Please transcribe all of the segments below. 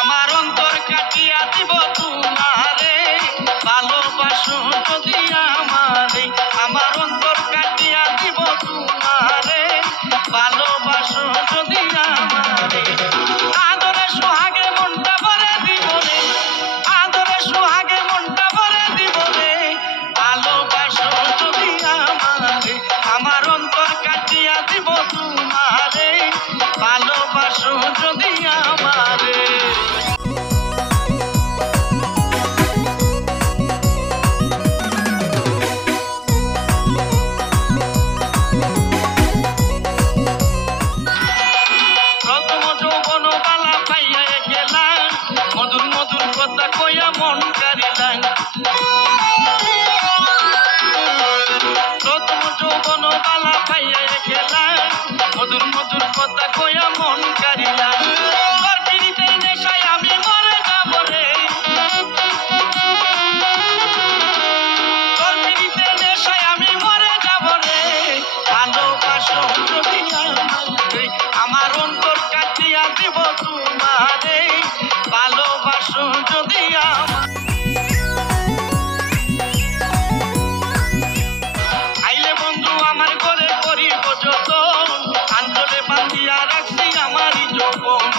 আমার অন্তর কাটিয়া দিব তোমারে, ভালোবাসো যদি আমারে। আমার অন্তর কাটিয়া দিব তোমারে, ভালোবাসো যদি আমারে। আদরে সোহাগে মনটা ভরে দিব রে, আদরে সোহাগে মনটা ভরে দিব রে, ভালোবাসো যদি আমারে। আমার অন্তর কাটিয়া দিব তোমারে, ভালোবাসো যদি আমারে। প্রথম যৌবন বালা পাইয়া গেলাম, মধুর মধুর কথা কইয়া মন কারিলাম। প্রথম যৌবন বালা পাইয়া গেলাম, মধুর মধুর কথা কইয়া মন কারিলাম। তোর পিড়িতের নেশায় আমি মরে যাব রে, তোর পিড়িতের নেশায় আমি মরে যাব রে, ভালোবাসো যদি আমারে। আমার অন্তর কাটিয়া দিব তোমারে, ভালোবাসো যদি আমারে। আইলে বন্ধু আমার ঘরে করিব যতন, আঞ্চলে বান্ধিয়া রাখছি আমারই যৌবন।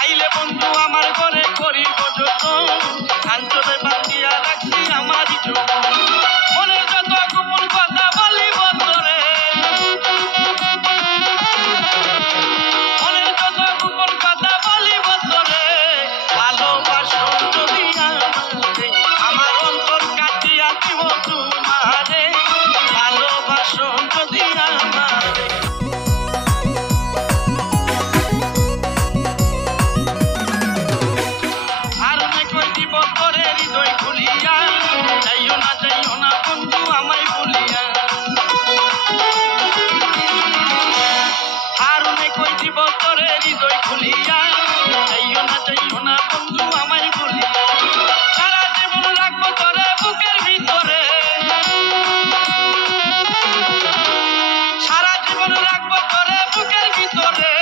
আইলে বন্ধু আমার ঘরে করিব যতন, আঞ্চলে বান্ধিয়া রাখছি আমারই যৌবন। মনের যত গোপন কথা বলিব তোরে, মনের যত গোপন কথা বলিব তোরে, ভালোবাসো যদি আমারে। আমার অন্তর কাটিয়া দিব তোমারে, ভালোবাসো যদি আমারে। আর অনেক কই দিব তোরে হৃদয় খুলিয়া, যাইও না বন্ধু আমায় ভুলিয়া। আর অনেক কই দিব তোরে হৃদয় খুলিয়া, যাইও না বন্ধু আমায় ভুলিয়া। সারা জীবন রাখবো তোরে বুকের ভিতরে, সারা জীবন রাখবো তোরে বুকের ভিতরে,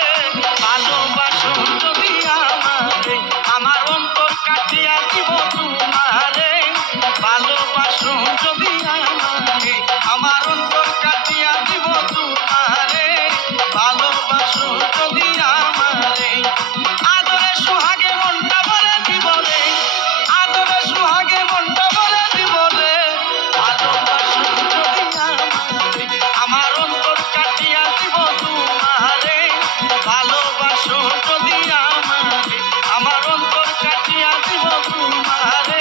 ভালোবাসো যদি আমারে। আমার অন্তর কাটিয়া দিব তোমারে, ভালোবাসো যদি আমারে। আমার অন্তর কাটিয়া দিব তোমারে, ভালোবাসো যদি আমারে। আদরে সোহাগে মনটা ভরে দিব রে, আদরে সোহাগে মনটা ভরে দিব রে, ভালোবাসো যদি আমারে। আমার অন্তর কাটিয়া দিব তোমারে, ভালোবাসো যদি আমারে। আমার অন্তর কাটিয়া দিব তোমারে,